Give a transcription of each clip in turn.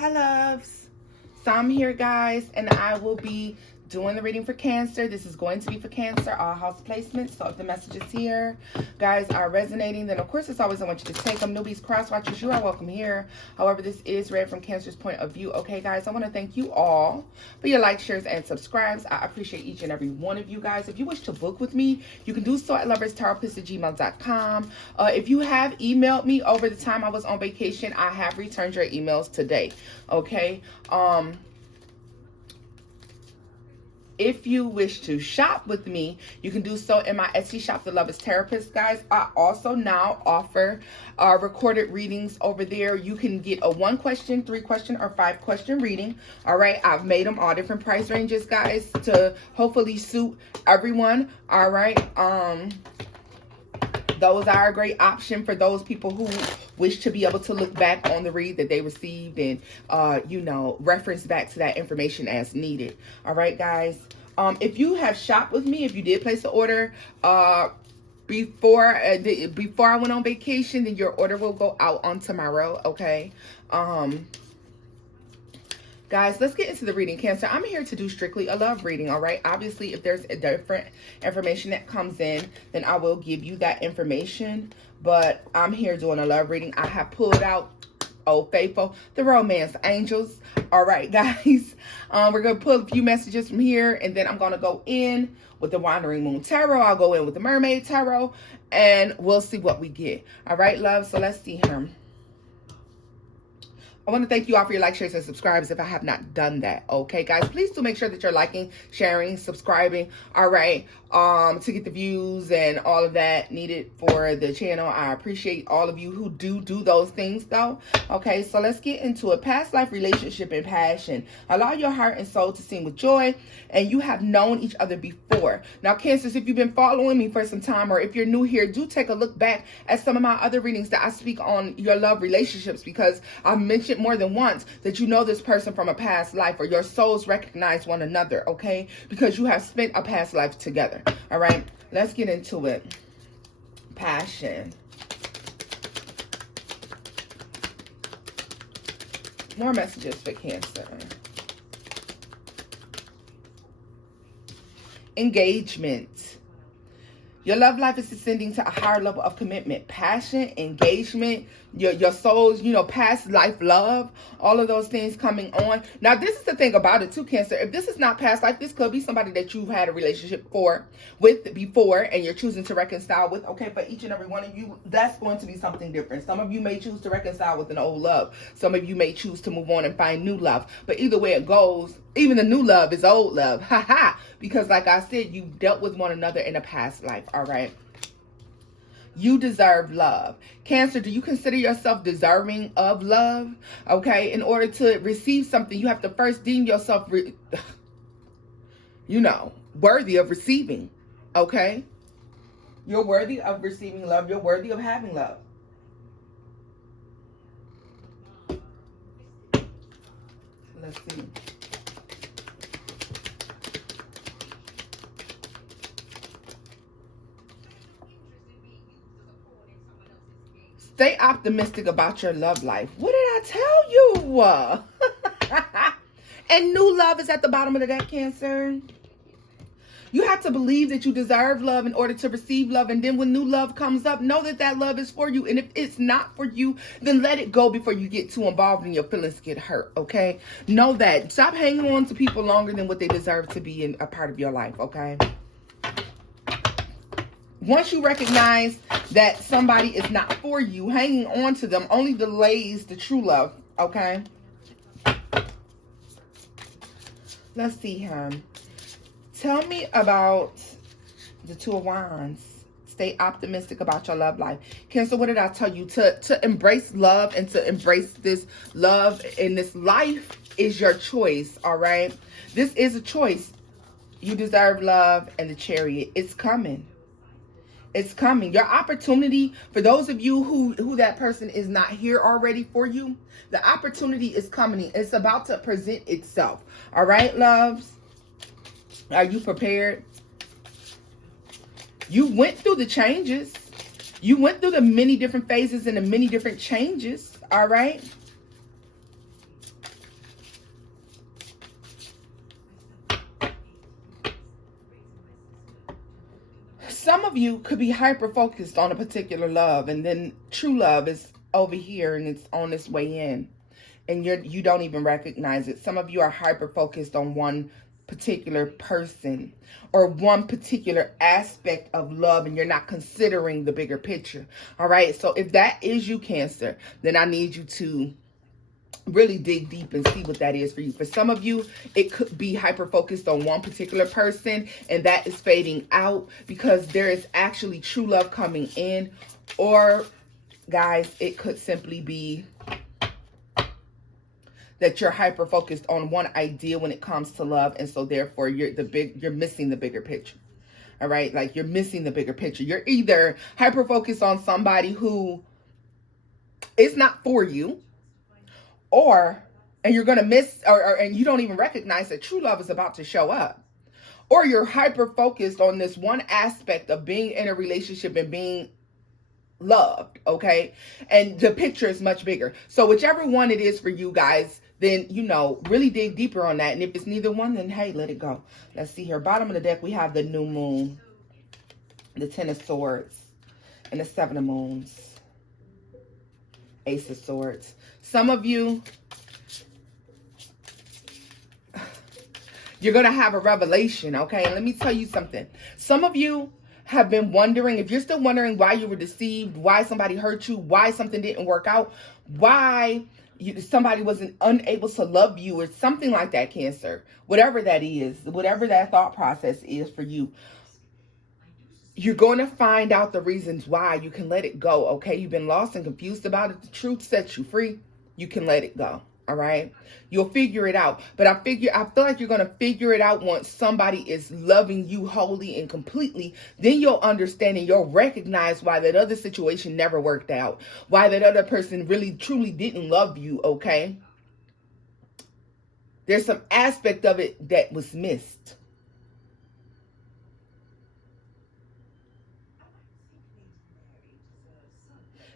Hi, loves. So I'm here, guys, and I will be doing the reading for Cancer. This is going to be for Cancer, all house placements. So if the messages here, guys, are resonating, then of course, as always, I want you to take them. Newbies, cross watchers, you are welcome here. However, this is read from Cancer's point of view. Okay, guys, I want to thank you all for your likes, shares, and subscribes. I appreciate each and every one of you guys. If you wish to book with me, you can do so at loverstaropist@gmail.com. If you have emailed me over the time I was on vacation, I have returned your emails today. Okay. If you wish to shop with me, you can do so in my Etsy shop, The Lover's Therapist, guys. I also now offer recorded readings over there. You can get a 1-question, 3-question, or 5-question reading. All right, I've made them all different price ranges, guys, to hopefully suit everyone. All right, those are a great option for those people who wish to be able to look back on the read that they received and, reference back to that information as needed. All right, guys. If you have shopped with me, if you did place the order before I went on vacation, then your order will go out on tomorrow. Okay. Guys, let's get into the reading, Cancer. I'm here to do strictly a love reading, all right? Obviously, if there's a different information that comes in, then I will give you that information. But I'm here doing a love reading. I have pulled out, oh, faithful, the romance angels. All right, guys. We're going to pull a few messages from here, and then I'm going to go in with the Wandering Moon Tarot. I'll go in with the Mermaid Tarot, and we'll see what we get. All right, love? So let's see here. I want to thank you all for your likes, shares, and subscribes if I have not done that. Okay, guys, please do make sure that you're liking, sharing, subscribing. All right, to get the views and all of that needed for the channel. I appreciate all of you who do those things, though. Okay, so let's get into it. Past life, relationship, and passion. Allow your heart and soul to sing with joy, and you have known each other before. Now, Cancers, if you've been following me for some time, or if you're new here, do take a look back at some of my other readings that I speak on your love relationships, because I've mentioned more than once that you know this person from a past life, or your souls recognize one another, okay? Because you have spent a past life together. All right, let's get into it. Passion. More messages for Cancer. Engagement. Your love life is ascending to a higher level of commitment, passion, engagement, your soul's, past life love, all of those things coming on. Now, this is the thing about it too, Cancer. If this is not past life, this could be somebody that you've had a relationship with before and you're choosing to reconcile with. Okay, for each and every one of you, that's going to be something different. Some of you may choose to reconcile with an old love. Some of you may choose to move on and find new love. But either way it goes, even the new love is old love. Ha ha. Because like I said, you dealt with one another in a past life. All right. You deserve love. Cancer, do you consider yourself deserving of love? Okay. In order to receive something, you have to first deem yourself, worthy of receiving. Okay. You're worthy of receiving love. You're worthy of having love. Let's see. Stay optimistic about your love life. What did I tell you? And new love is at the bottom of the deck, Cancer. You have to believe that you deserve love in order to receive love. And then when new love comes up, know that that love is for you. And if it's not for you, then let it go before you get too involved and your feelings get hurt, okay? Know that. Stop hanging on to people longer than what they deserve to be in a part of your life, okay? Once you recognize that somebody is not for you, hanging on to them only delays the true love, okay? Let's see here. Tell me about the Two of Wands. Stay optimistic about your love life. Cancer, what did I tell you? To embrace love and to embrace this love in this life is your choice, all right? This is a choice. You deserve love, and the Chariot, it's coming. It's coming. Your opportunity, for those of you who that person is not here already for you, the opportunity is coming. It's about to present itself. All right, loves? Are you prepared? You went through the changes. You went through the many different phases and the many different changes. All right? of you could be hyper-focused on a particular love, and then true love is over here and it's on its way in. And you don't even recognize it. Some of you are hyper-focused on one particular person or one particular aspect of love, and you're not considering the bigger picture. All right? So if that is you, Cancer, then I need you to really dig deep and see what that is for you. For some of you, it could be hyper-focused on one particular person, and that is fading out because there is actually true love coming in. Or, guys, it could simply be that you're hyper-focused on one idea when it comes to love, and so therefore you're missing the bigger picture. All right? Like, you're missing the bigger picture. You're either hyper-focused on somebody who is not for you, and you're going to miss, and you don't even recognize that true love is about to show up. Or you're hyper-focused on this one aspect of being in a relationship and being loved, okay? And the picture is much bigger. So whichever one it is for you guys, then, really dig deeper on that. And if it's neither one, then hey, let it go. Let's see here. Bottom of the deck, we have the new moon, the 10 of swords, and the 7 of moons, ace of swords. Some of you, you're going to have a revelation, okay? And let me tell you something. Some of you have been wondering, if you're still wondering why you were deceived, why somebody hurt you, why something didn't work out, why somebody wasn't unable to love you or something like that, Cancer. Whatever that is, whatever that thought process is for you, you're going to find out the reasons why. You can let it go, okay? You've been lost and confused about it. The truth sets you free. You can let it go, all right? You'll figure it out. But I feel like you're going to figure it out once somebody is loving you wholly and completely. Then you'll understand and you'll recognize why that other situation never worked out. Why that other person really, truly didn't love you, okay? There's some aspect of it that was missed.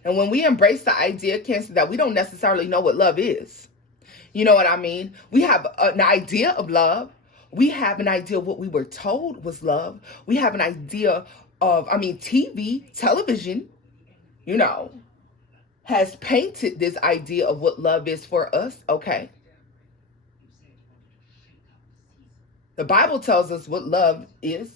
And when we embrace the idea, Cancer, that we don't necessarily know what love is. You know what I mean? We have an idea of love. We have an idea of what we were told was love. We have an idea of, TV, television, has painted this idea of what love is for us, okay? The Bible tells us what love is.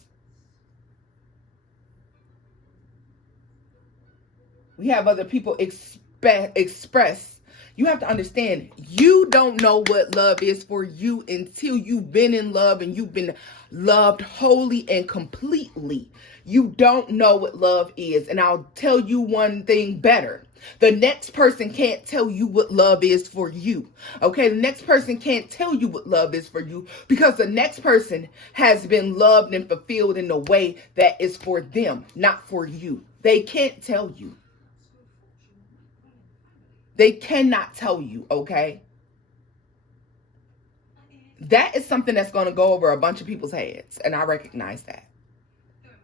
We have other people express. You have to understand, you don't know what love is for you until you've been in love and you've been loved wholly and completely. You don't know what love is. And I'll tell you one thing better. The next person can't tell you what love is for you. Okay, the next person can't tell you what love is for you because the next person has been loved and fulfilled in a way that is for them, not for you. They can't tell you. They cannot tell you, okay? That is something that's going to go over a bunch of people's heads, and I recognize that.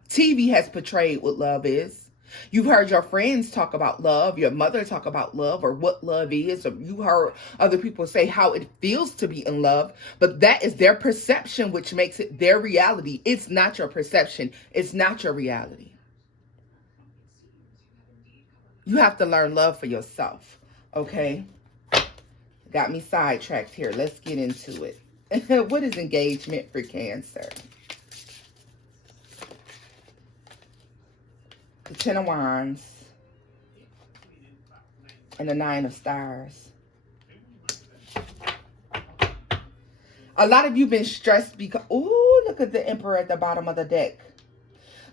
TV has portrayed what love is. You've heard your friends talk about love, your mother talk about love, or what love is, or you heard other people say how it feels to be in love, but that is their perception, which makes it their reality. It's not your perception. It's not your reality. You have to learn love for yourself. Okay, got me sidetracked here. Let's get into it. What is engagement for Cancer? The 10 of Wands and the 9 of Stars. A lot of you been stressed because, oh, look at the Emperor at the bottom of the deck.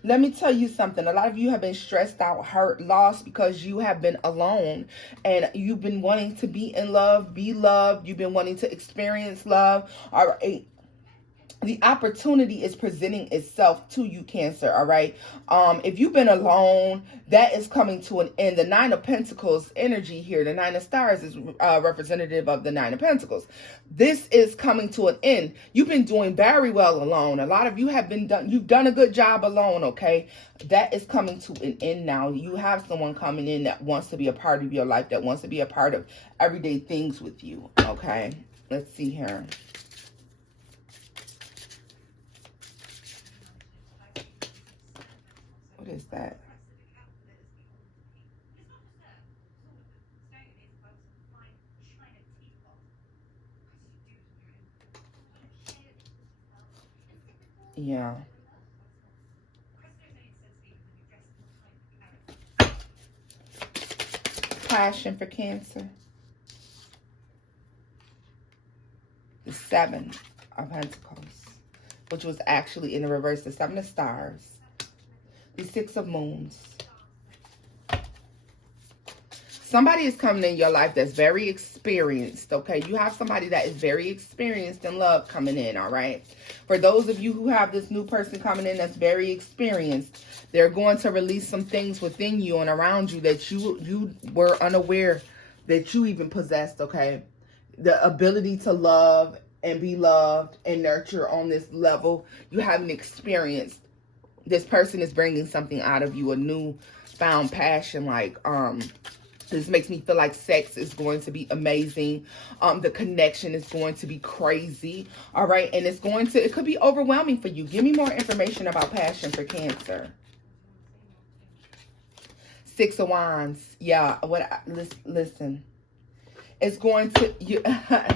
Let me tell you something. A lot of you have been stressed out, hurt, lost because you have been alone and you've been wanting to be in love, be loved. You've been wanting to experience love. All right. The opportunity is presenting itself to you, Cancer, all right? If you've been alone, that is coming to an end. The 9 of Pentacles energy here, the 9 of Stars is representative of the 9 of Pentacles. This is coming to an end. You've been doing very well alone. A lot of you have you've done a good job alone, okay? That is coming to an end now. You have someone coming in that wants to be a part of your life, that wants to be a part of everyday things with you, okay? Let's see here. What is that? Yeah. Passion for Cancer. The Seven of Pentacles, which was actually in the reverse, the Seven of Stars. The Six of Moons. Somebody is coming in your life that's very experienced, okay? You have somebody that is very experienced in love coming in, all right? For those of you who have this new person coming in that's very experienced, they're going to release some things within you and around you that you were unaware that you even possessed, okay? The ability to love and be loved and nurture on this level, you haven't experienced. This person is bringing something out of you, a new found passion, like, this makes me feel like sex is going to be amazing. The connection is going to be crazy. All right. And it could be overwhelming for you. Give me more information about passion for Cancer. Six of Wands. Yeah. Listen. It's going to,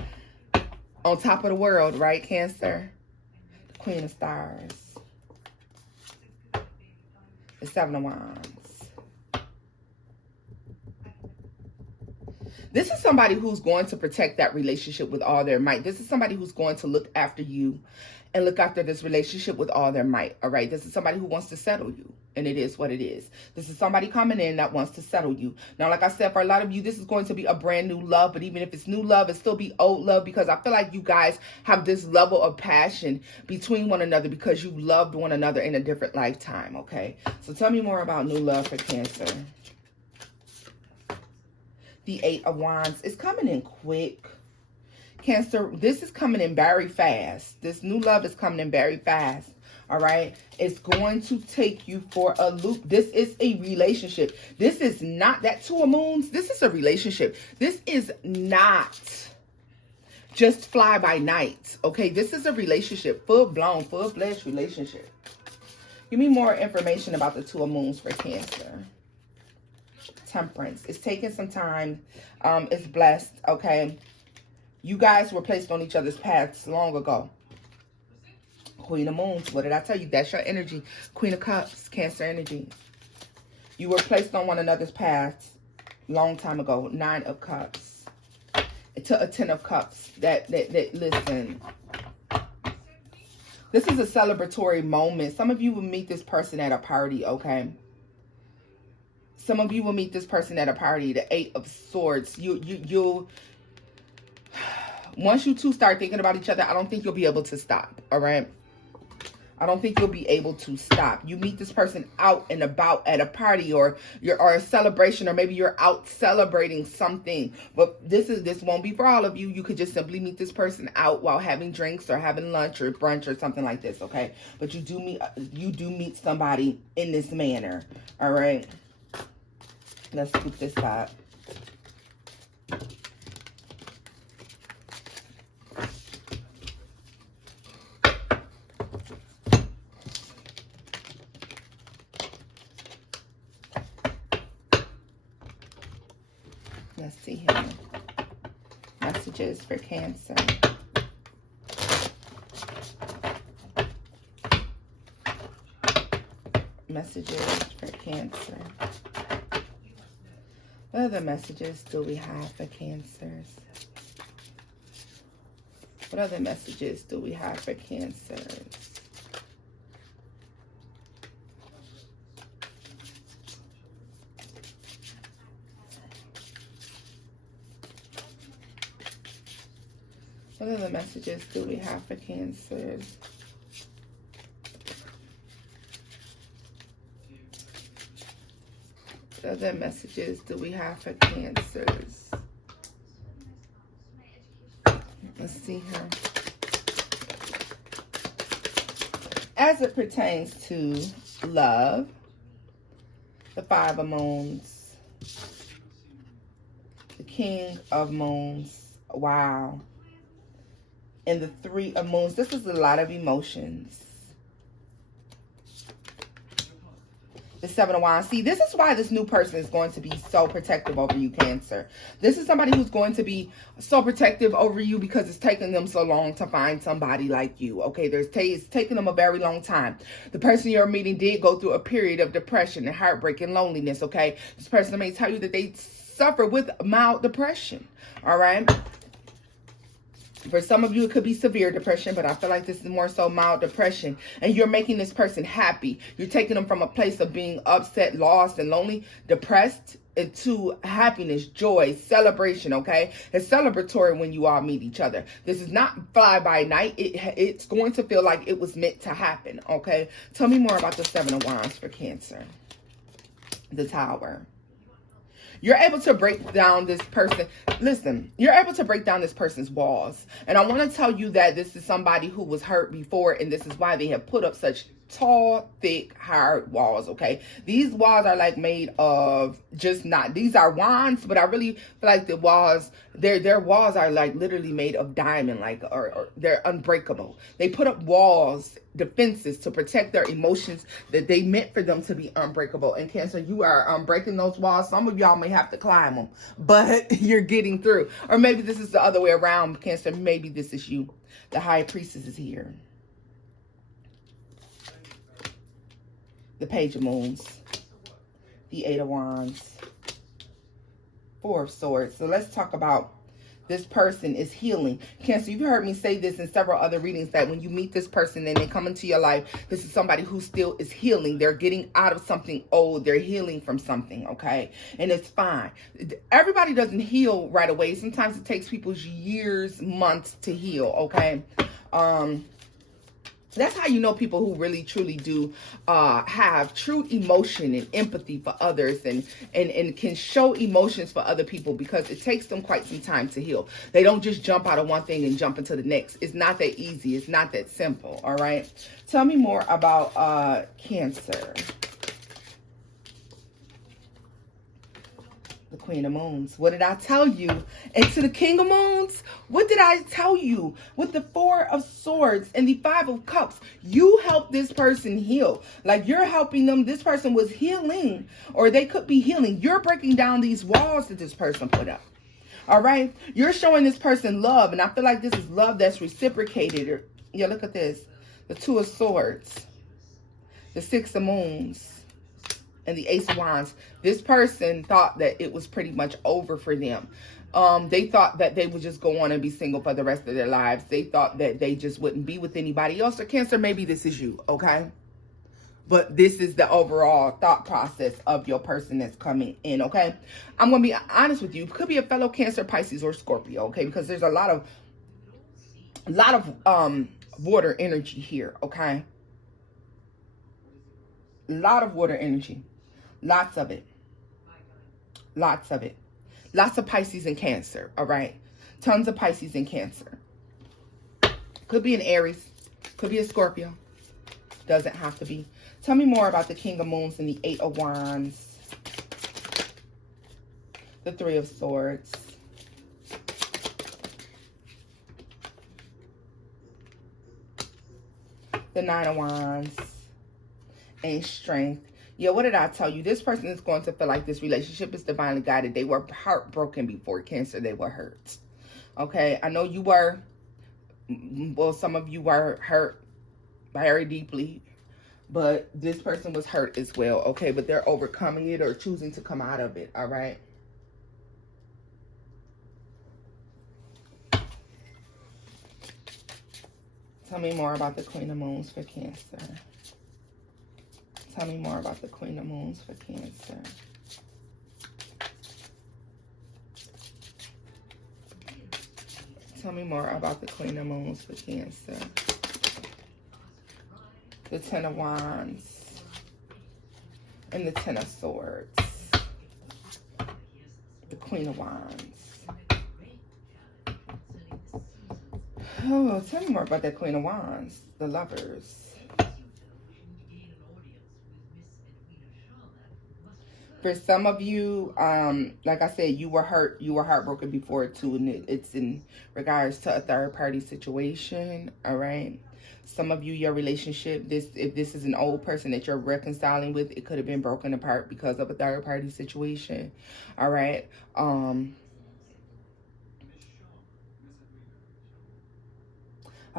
on top of the world, right, Cancer? The Queen of Stars. The Seven of Wands. This is somebody who's going to protect that relationship with all their might. This is somebody who's going to look after you and look after this relationship with all their might, all right? This is somebody who wants to settle you, and it is what it is. This is somebody coming in that wants to settle you. Now, like I said, for a lot of you, this is going to be a brand new love, but even if it's new love, it still be old love, because I feel like you guys have this level of passion between one another because you loved one another in a different lifetime, okay? So tell me more about new love for Cancer. The Eight of Wands is coming in quick. Cancer, this is coming in very fast. This new love is coming in very fast. All right. It's going to take you for a loop. This is a relationship. This is not that Two of Moons. This is a relationship. This is not just fly by night. Okay. This is a relationship. Full blown, full fledged relationship. Give me more information about the Two of Moons for Cancer. Temperance. It's taking some time. It's blessed. Okay. You guys were placed on each other's paths long ago. Queen of Moons. What did I tell you? That's your energy. Queen of Cups. Cancer energy. You were placed on one another's paths long time ago. Nine of Cups. To a Ten of Cups. That listen. This is a celebratory moment. Some of you will meet this person at a party. Okay. Some of you will meet this person at a party. The Eight of Swords. You'll once you two start thinking about each other, I don't think you'll be able to stop. All right. I don't think you'll be able to stop. You meet this person out and about at a party or a celebration, or maybe you're out celebrating something. But this won't be for all of you. You could just simply meet this person out while having drinks or having lunch or brunch or something like this. Okay. But you do meet somebody in this manner. All right. Let's scoop this up. Let's see here. Messages for Cancer. Messages for Cancer. What other messages do we have for Cancers? What other messages do we have for Cancers? What other messages do we have for Cancers? What other messages do we have for Cancers? Let's see here. As it pertains to love, the Five of Moons, the King of Moons, wow. And the Three of Moons. This is a lot of emotions. The Seven of Wands. See, this is why this new person is going to be so protective over you, Cancer. This is somebody who's going to be so protective over you because it's taken them so long to find somebody like you. Okay, it's taken them a very long time. The person you're meeting did go through a period of depression and heartbreak and loneliness. Okay, this person may tell you that they suffer with mild depression. All right. For some of you, it could be severe depression, but I feel like this is more so mild depression. And you're making this person happy. You're taking them from a place of being upset, lost, and lonely, depressed, into happiness, joy, celebration, okay? It's celebratory when you all meet each other. This is not fly by night. It's going to feel like it was meant to happen, okay? Tell me more about the Seven of Wands for Cancer. The Tower. You're able to break down this person. Listen, you're able to break down this person's walls. And I want to tell you that this is somebody who was hurt before, and this is why they have put up such tall, thick, hard walls, okay? These walls are like made of just not, these are wands, but I really feel like the walls, their walls are like literally made of diamond, like, or they're unbreakable. They put up walls, defenses to protect their emotions that they meant for them to be unbreakable. And Cancer, you are breaking those walls. Some of y'all may have to climb them, but you're getting through. Or maybe this is the other way around, Cancer. Maybe this is you. The High Priestess is here. The Page of Moons, the Eight of Wands, Four of Swords. So let's talk about this person is healing. Cancer, you've heard me say this in several other readings, that when you meet this person and they come into your life, this is somebody who still is healing. They're getting out of something old. They're healing from something, okay? And it's fine. Everybody doesn't heal right away. Sometimes it takes people years, months to heal, okay? That's how you know people who really truly do have true emotion and empathy for others, and can show emotions for other people, because it takes them quite some time to heal. They don't just jump out of one thing and jump into the next. It's not that easy. It's not that simple. All right. Tell me more about Cancer. The Queen of Moons. What did I tell you? And to the King of Moons, what did I tell you? With the Four of Swords and the Five of Cups, you help this person heal. Like, you're helping them. This person was healing, or they could be healing. You're breaking down these walls that this person put up. All right? You're showing this person love, and I feel like this is love that's reciprocated. Yeah, look at this. The Two of Swords, the Six of Moons, and the Ace of Wands. This person thought that it was pretty much over for them. They thought that they would just go on and be single for the rest of their lives. They thought that they just wouldn't be with anybody else. Or Cancer, maybe this is you, okay? But this is the overall thought process of your person that's coming in, okay? I'm going to be honest with you. It could be a fellow Cancer, Pisces, or Scorpio, okay? Because there's a lot of water energy here, okay? A lot of water energy. Lots of it. Lots of it. Lots of Pisces and Cancer, all right? Tons of Pisces and Cancer. Could be an Aries. Could be a Scorpio. Doesn't have to be. Tell me more about the King of Moons and the Eight of Wands. The Three of Swords. The Nine of Wands. And Strength. Yeah, what did I tell you? This person is going to feel like this relationship is divinely guided. They were heartbroken before, Cancer. They were hurt. Okay, I know you were. Well, some of you were hurt very deeply. But this person was hurt as well. Okay, but they're overcoming it or choosing to come out of it. All right. Tell me more about the Queen of Moons for Cancer. Tell me more about the Queen of Moons for Cancer. Tell me more about the Queen of Moons for Cancer. The Ten of Wands. And the Ten of Swords. The Queen of Wands. Oh, tell me more about that Queen of Wands. The Lovers. For some of you, like I said, you were hurt. You were heartbroken before too, and it's in regards to a third party situation. All right. Some of you, your relationship, if this is an old person that you're reconciling with, it could have been broken apart because of a third party situation. All right. I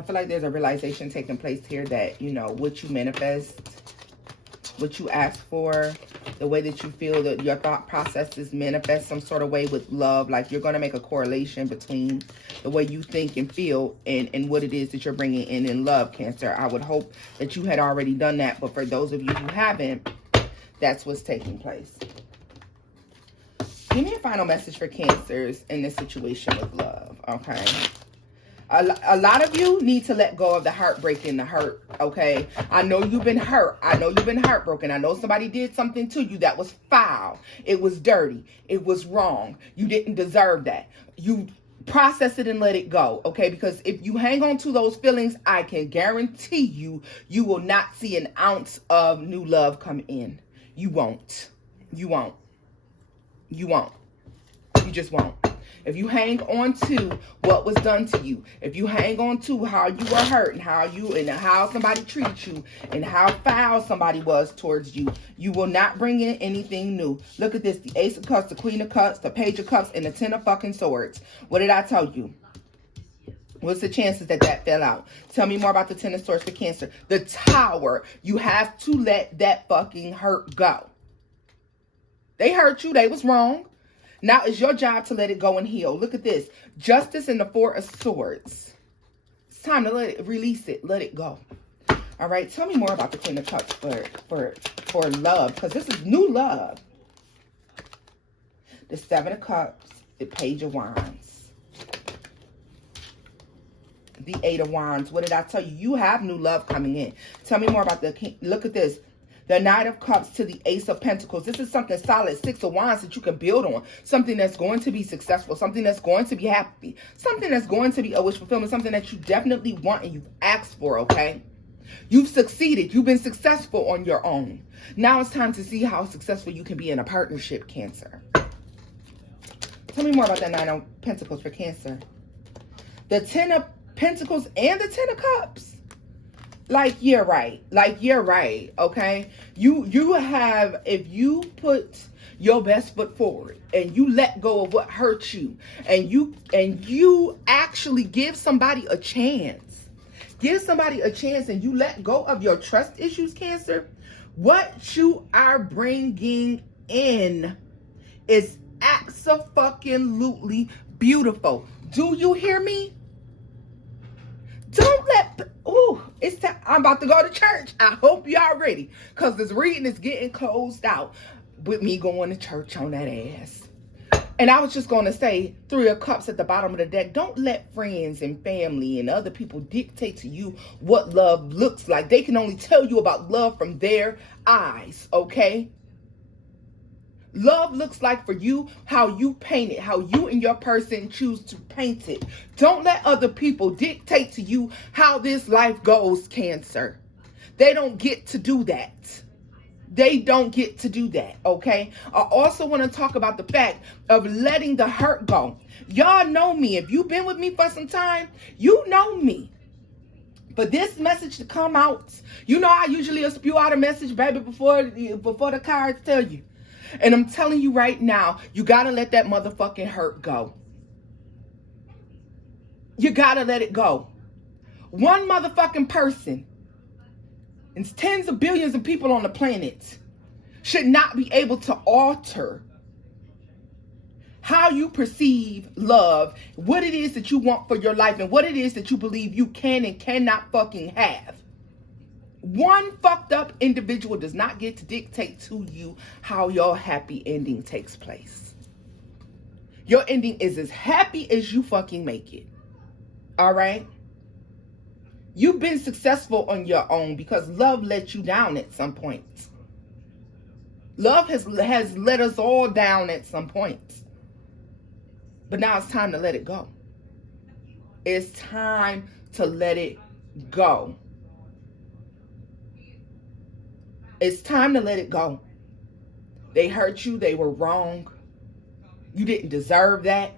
feel like there's a realization taking place here that, you know, what you manifest, what you ask for, the way that you feel, that your thought processes manifest some sort of way with love. Like you're going to make a correlation between the way you think and feel and what it is that you're bringing in love, Cancer. I would hope that you had already done that. But for those of you who haven't, that's what's taking place. Give me a final message for Cancers in this situation with love, okay? A lot of you need to let go of the heartbreak and the hurt, okay? I know you've been hurt. I know you've been heartbroken. I know somebody did something to you that was foul. It was dirty. It was wrong. You didn't deserve that. You process it and let it go, okay? Because if you hang on to those feelings, I can guarantee you, you will not see an ounce of new love come in. You won't. You won't. You won't. You just won't. If you hang on to what was done to you, if you hang on to how you were hurt and how somebody treated you and how foul somebody was towards you, you will not bring in anything new. Look at this, the Ace of Cups, the Queen of Cups, the Page of Cups, and the Ten of fucking Swords. What did I tell you? What's the chances that fell out? Tell me more about the Ten of Swords for Cancer. The Tower. You have to let that fucking hurt go. They hurt you. They was wrong. Now it's your job to let it go and heal. Look at this. Justice and the Four of Swords. It's time to release it. Let it go. All right. Tell me more about the Queen of Cups for love. Because this is new love. The Seven of Cups. The Page of Wands. The Eight of Wands. What did I tell you? You have new love coming in. Tell me more about the king. Look at this. The Knight of Cups to the Ace of Pentacles. This is something solid, Six of Wands that you can build on. Something that's going to be successful. Something that's going to be happy. Something that's going to be a wish fulfillment. Something that you definitely want and you've asked for, okay? You've succeeded. You've been successful on your own. Now it's time to see how successful you can be in a partnership, Cancer. Tell me more about that Nine of Pentacles for Cancer. The Ten of Pentacles and the Ten of Cups. Like, you're right. Like, you're right, okay? You have, if you put your best foot forward and you let go of what hurt you and you actually give somebody a chance. Give somebody a chance and you let go of your trust issues, Cancer. What you are bringing in is abso-fucking-lutely beautiful. Do you hear me? Don't let, it's time. I'm about to go to church. I hope y'all ready. Because this reading is getting closed out with me going to church on that ass. And I was just going to say, Three of Cups at the bottom of the deck. Don't let friends and family and other people dictate to you what love looks like. They can only tell you about love from their eyes, okay? Love looks like for you how you paint it, how you and your person choose to paint it. Don't let other people dictate to you how this life goes, Cancer. They don't get to do that. They don't get to do that, okay? I also want to talk about the fact of letting the hurt go. Y'all know me. If you've been with me for some time, you know me. For this message to come out, you know I usually spew out a message, baby, before the cards tell you. And I'm telling you right now, you got to let that motherfucking hurt go. You got to let it go. One motherfucking person and tens of billions of people on the planet should not be able to alter how you perceive love, what it is that you want for your life, and what it is that you believe you can and cannot fucking have. One fucked up individual does not get to dictate to you how your happy ending takes place. Your ending is as happy as you fucking make it. All right? You've been successful on your own because love let you down at some point. Love has let us all down at some point. But now it's time to let it go. It's time to let it go. It's time to let it go. They hurt you. They were wrong. You didn't deserve that.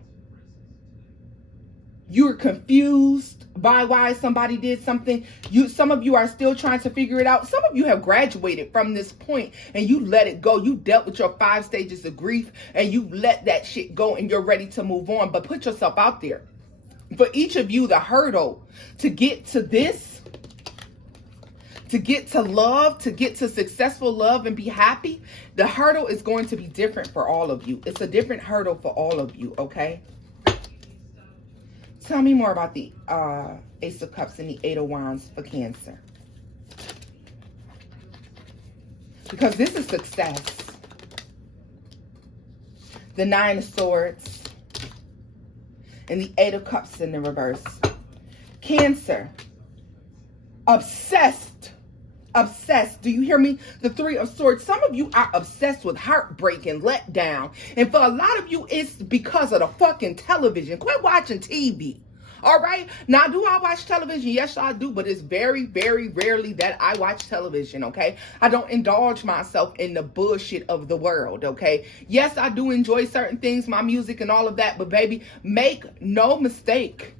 You're confused by why somebody did something. Some of you are still trying to figure it out. Some of you have graduated from this point and you let it go. You dealt with your 5 stages of grief and you let that shit go and you're ready to move on. But put yourself out there. For each of you, the hurdle to get to this, to get to love, to get to successful love and be happy, the hurdle is going to be different for all of you. It's a different hurdle for all of you, okay? Tell me more about the Ace of Cups and the Eight of Wands for Cancer. Because this is success. The Nine of Swords and the Eight of Cups in the reverse. Cancer. Obsessed. Obsessed. Do you hear me? The Three of Swords. Some of you are obsessed with heartbreak and letdown. And for a lot of you, it's because of the fucking television. Quit watching TV. All right? Now, do I watch television? Yes, I do. But it's very, very rarely that I watch television, okay? I don't indulge myself in the bullshit of the world, okay? Yes, I do enjoy certain things, my music and all of that. But, baby, make no mistake.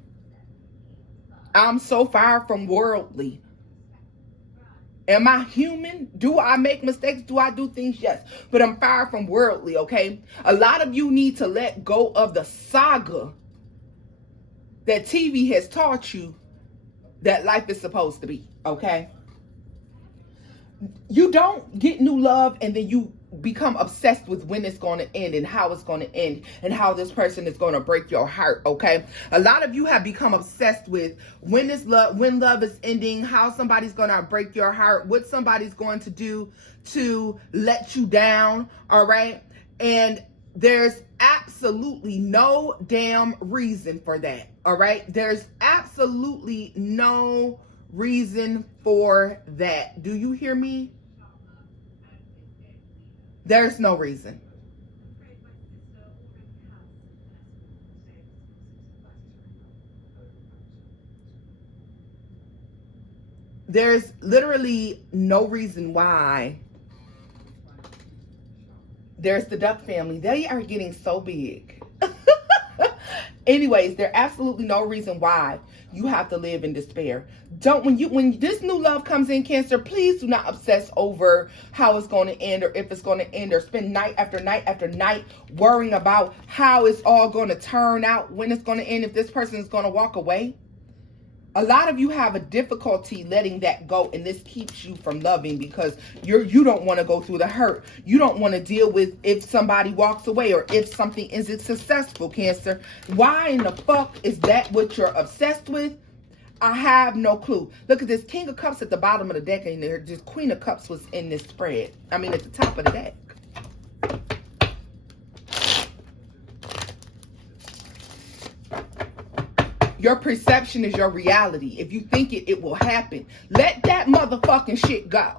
I'm so far from worldly. Am I human? Do I make mistakes? Do I do things? Yes. But I'm far from worldly, okay? A lot of you need to let go of the saga that TV has taught you that life is supposed to be, okay? You don't get new love and then you become obsessed with when it's going to end and how it's going to end and how this person is going to break your heart, okay? A lot of you have become obsessed with when love is ending, how somebody's going to break your heart, what somebody's going to do to let you down, all right? And there's absolutely no damn reason for that, all right? There's absolutely no reason for that. Do you hear me? There's no reason. There's literally no reason why. There's the Duck family. They are getting so big. Anyways, there's absolutely no reason why you have to live in despair. When this new love comes in, Cancer, please do not obsess over how it's going to end or if it's going to end, or spend night after night after night worrying about how it's all going to turn out, when it's going to end, if this person is going to walk away. A lot of you have a difficulty letting that go, and this keeps you from loving because you don't want to go through the hurt. You don't want to deal with if somebody walks away or if something isn't successful, Cancer. Why in the fuck is that what you're obsessed with? I have no clue. Look at this King of Cups at the bottom of the deck, and this Queen of Cups was in this spread. I mean, at the top of the deck. Your perception is your reality. If you think it, it will happen. Let that motherfucking shit go.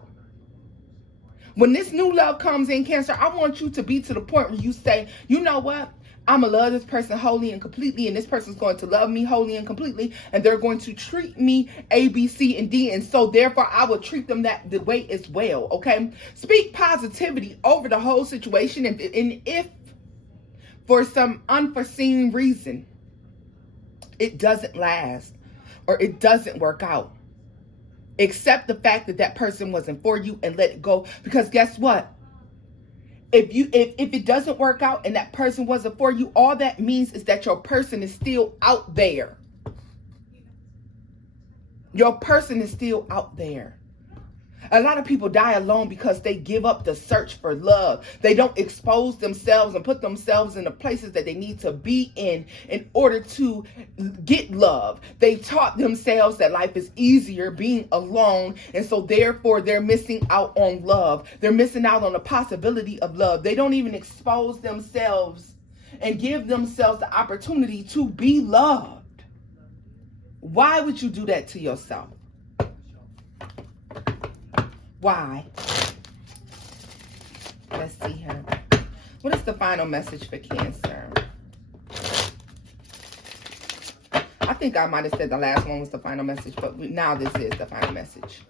When this new love comes in, Cancer, I want you to be to the point where you say, you know what? I'm going to love this person wholly and completely, and this person's going to love me wholly and completely, and they're going to treat me A, B, C, and D, and so therefore I will treat them the way as well, okay? Speak positivity over the whole situation, and if for some unforeseen reason it doesn't last or it doesn't work out, accept the fact that that person wasn't for you and let it go. Because guess what? If it doesn't work out and that person wasn't for you, all that means is that your person is still out there. Your person is still out there. A lot of people die alone because they give up the search for love. They don't expose themselves and put themselves in the places that they need to be in order to get love. They taught themselves that life is easier being alone, and so therefore they're missing out on love. They're missing out on the possibility of love. They don't even expose themselves and give themselves the opportunity to be loved. Why would you do that to yourself? Why? Let's see here. What is the final message for Cancer? I think I might have said the last one was the final message, but now this is the final message.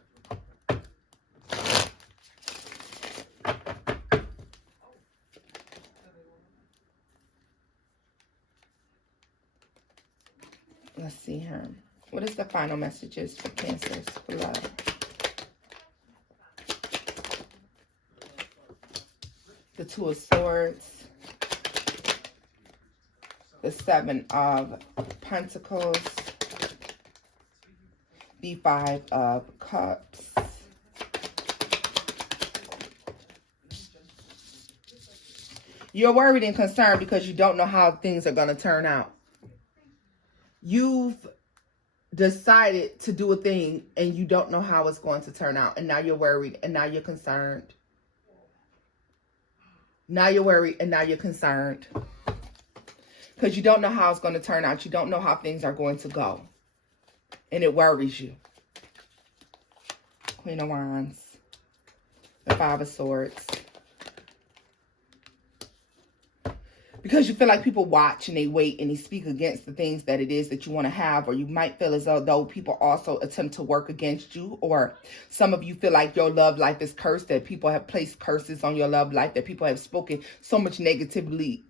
Let's see here. What is the final messages for Cancers for love? The Two of Swords. The Seven of Pentacles. The Five of Cups. You're worried and concerned because you don't know how things are going to turn out. You've decided to do a thing and you don't know how it's going to turn out. And now you're worried and now you're concerned. Now you're worried and now you're concerned. Because you don't know how it's going to turn out. You don't know how things are going to go. And it worries you. Queen of Wands. The Five of Swords. Because you feel like people watch and they wait and they speak against the things that it is that you want to have. Or you might feel as though people also attempt to work against you. Or some of you feel like your love life is cursed. That people have placed curses on your love life. That people have spoken so much negativity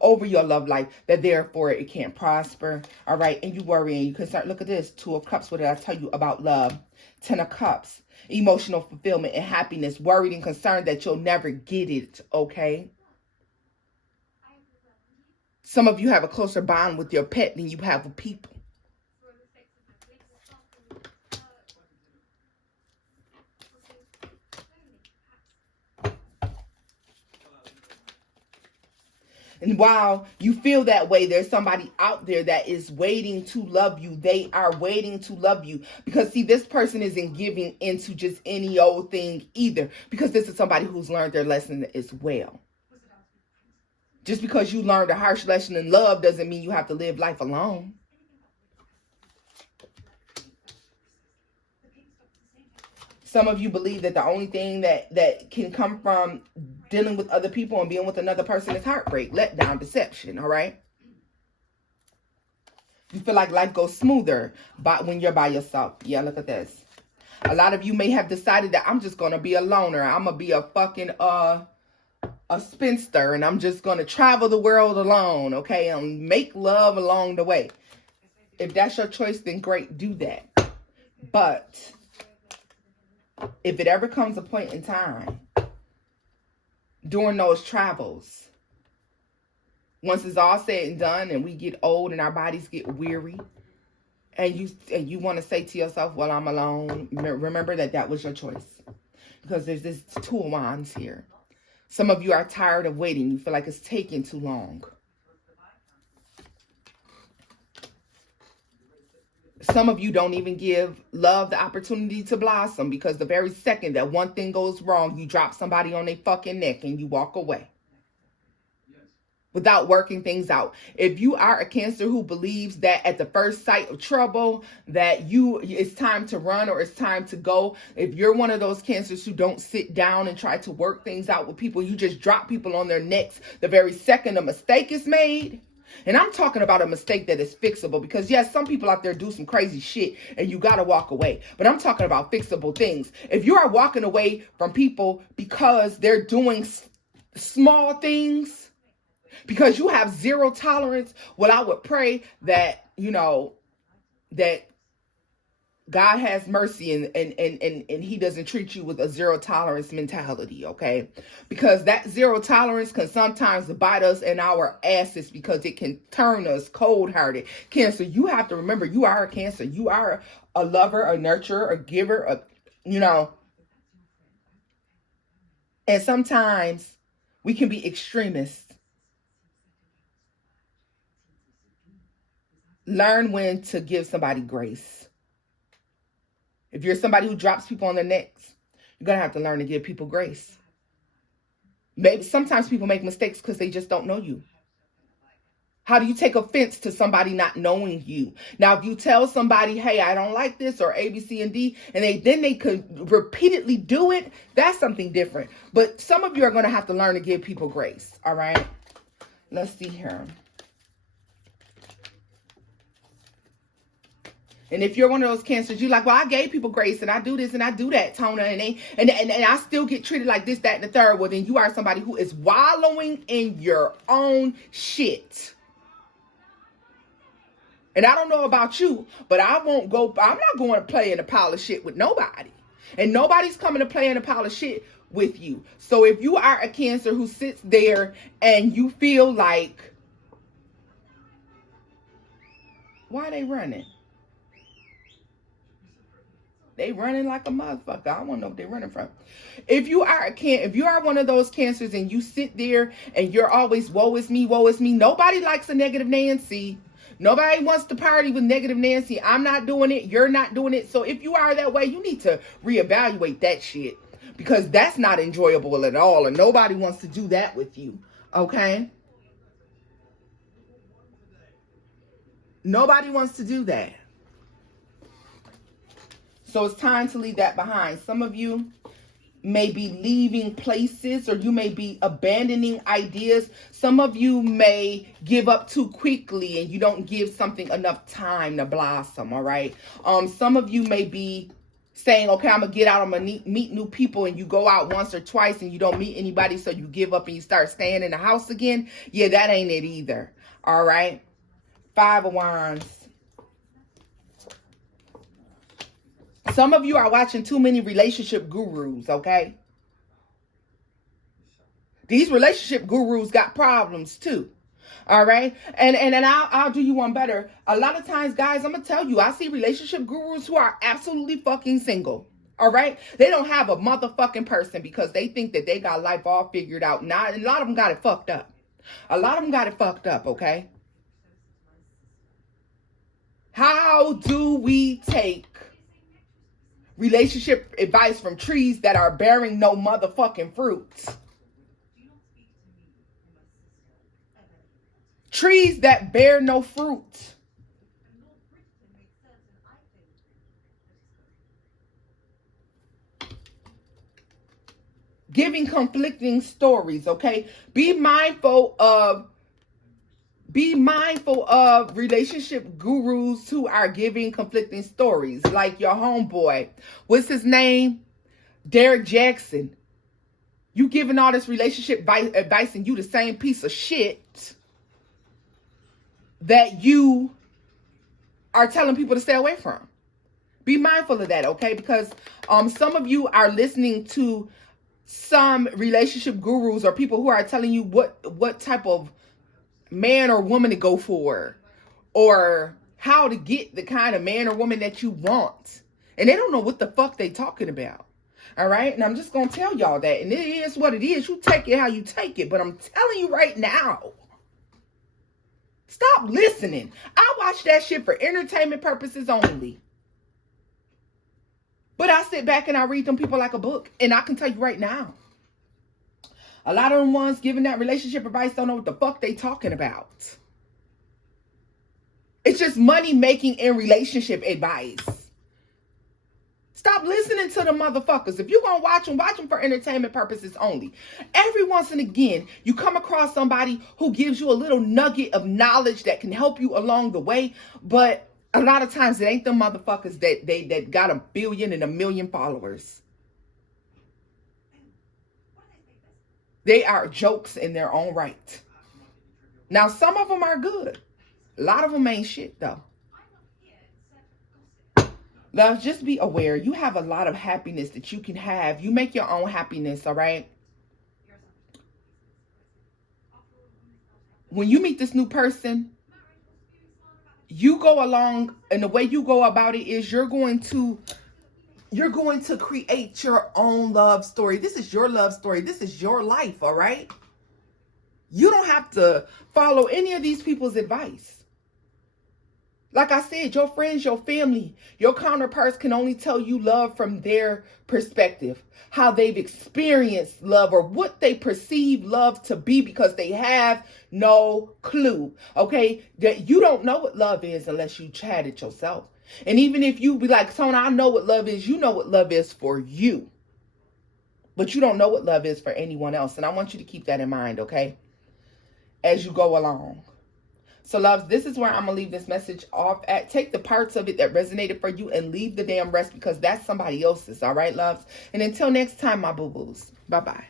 over your love life. That therefore it can't prosper. All right. And you worry and you concerned. Look at this. Two of Cups. What did I tell you about love? Ten of Cups. Emotional fulfillment and happiness. Worried and concerned that you'll never get it. Okay. Some of you have a closer bond with your pet than you have with people. And while you feel that way, there's somebody out there that is waiting to love you. They are waiting to love you. Because, see, this person isn't giving into just any old thing either. Because this is somebody who's learned their lesson as well. Just because you learned a harsh lesson in love doesn't mean you have to live life alone. Some of you believe that the only thing that can come from dealing with other people and being with another person is heartbreak, letdown, deception, all right? You feel like life goes smoother when you're by yourself. Yeah, look at this. A lot of you may have decided that I'm just going to be a loner. I'm going to be a fucking... a spinster, and I'm just going to travel the world alone, okay, and make love along the way. If that's your choice, then great, do that. But if it ever comes a point in time during those travels, once it's all said and done and we get old and our bodies get weary, and you want to say to yourself, well, I'm alone, remember that was your choice. Because there's this Two of Wands here. Some of you are tired of waiting. You feel like it's taking too long. Some of you don't even give love the opportunity to blossom, because the very second that one thing goes wrong, you drop somebody on their fucking neck and you walk away without working things out. If you are a Cancer who believes that at the first sight of trouble that it's time to run or it's time to go, if you're one of those Cancers who don't sit down and try to work things out with people, you just drop people on their necks the very second a mistake is made. And I'm talking about a mistake that is fixable, because yes, some people out there do some crazy shit and you got to walk away. But I'm talking about fixable things. If you are walking away from people because they're doing small things, because you have zero tolerance, well, I would pray that, that God has mercy and he doesn't treat you with a zero tolerance mentality, okay? Because that zero tolerance can sometimes bite us in our asses, because it can turn us cold-hearted. Cancer, you have to remember, you are a Cancer. You are a lover, a nurturer, a giver, and sometimes we can be extremists. Learn when to give somebody grace. If you're somebody who drops people on their necks, you're going to have to learn to give people grace. Maybe sometimes people make mistakes because they just don't know you. How do you take offense to somebody not knowing you? Now, if you tell somebody, hey, I don't like this, or A, B, C, and D, and they could repeatedly do it, that's something different. But some of you are going to have to learn to give people grace, all right? Let's see here. And if you're one of those Cancers, you're like, well, I gave people grace and I do this and I do that, Tona, and I still get treated like this, that, and the third. Well, then you are somebody who is wallowing in your own shit. And I don't know about you, but I'm not going to play in a pile of shit with nobody. And nobody's coming to play in a pile of shit with you. So if you are a Cancer who sits there and you feel like, why are they running? They running like a motherfucker. I don't know what they're running from. If you are one of those Cancers and you sit there and you're always woe is me, nobody likes a negative Nancy. Nobody wants to party with negative Nancy. I'm not doing it. You're not doing it. So if you are that way, you need to reevaluate that shit, because that's not enjoyable at all. And nobody wants to do that with you. Okay? Nobody wants to do that. So it's time to leave that behind. Some of you may be leaving places, or you may be abandoning ideas. Some of you may give up too quickly and you don't give something enough time to blossom, all right? Some of you may be saying, okay, I'm going to get out, I'm going to meet new people, and you go out once or twice and you don't meet anybody, so you give up and you start staying in the house again. Yeah, that ain't it either, all right? 5 of Wands. Some of you are watching too many relationship gurus, okay? These relationship gurus got problems too. All right. And I'll do you one better. A lot of times, guys, I'm going to tell you, I see relationship gurus who are absolutely fucking single. All right. They don't have a motherfucking person because they think that they got life all figured out. Now, a lot of them got it fucked up. A lot of them got it fucked up. Okay. How do we take relationship advice from trees that are bearing no motherfucking fruits? Trees that bear no fruit. Giving conflicting stories, okay? Be mindful of relationship gurus who are giving conflicting stories, like your homeboy. What's his name? Derek Jackson. You giving all this relationship advice and you the same piece of shit that you are telling people to stay away from. Be mindful of that, okay? Because some of you are listening to some relationship gurus or people who are telling you what type of man or woman to go for, or how to get the kind of man or woman that you want. And they don't know what the fuck they talking about. All right? And I'm just going to tell y'all that. And it is what it is. You take it how you take it. But I'm telling you right now, stop listening. I watch that shit for entertainment purposes only. But I sit back and I read them people like a book. And I can tell you right now, a lot of them ones giving that relationship advice don't know what the fuck they talking about. It's just money making and relationship advice. Stop listening to the motherfuckers. If you're going to watch them for entertainment purposes only. Every once and again, you come across somebody who gives you a little nugget of knowledge that can help you along the way. But a lot of times it ain't them motherfuckers that got 1 billion and 1 million followers. They are jokes in their own right. Now, some of them are good. A lot of them ain't shit, though. Love, just be aware. You have a lot of happiness that you can have. You make your own happiness, all right? When you meet this new person, you go along, and the way you go about it is you're going to create your own love story. This is your love story. This is your life, all right? You don't have to follow any of these people's advice. Like I said, your friends, your family, your counterparts can only tell you love from their perspective, how they've experienced love or what they perceive love to be, because they have no clue, okay? That you don't know what love is unless you tried it yourself. And even if you be like, Sona, I know what love is, you know what love is for you. But you don't know what love is for anyone else. And I want you to keep that in mind, okay? As you go along. So, loves, this is where I'm going to leave this message off at. Take the parts of it that resonated for you and leave the damn rest, because that's somebody else's. All right, loves? And until next time, my boo-boos. Bye-bye.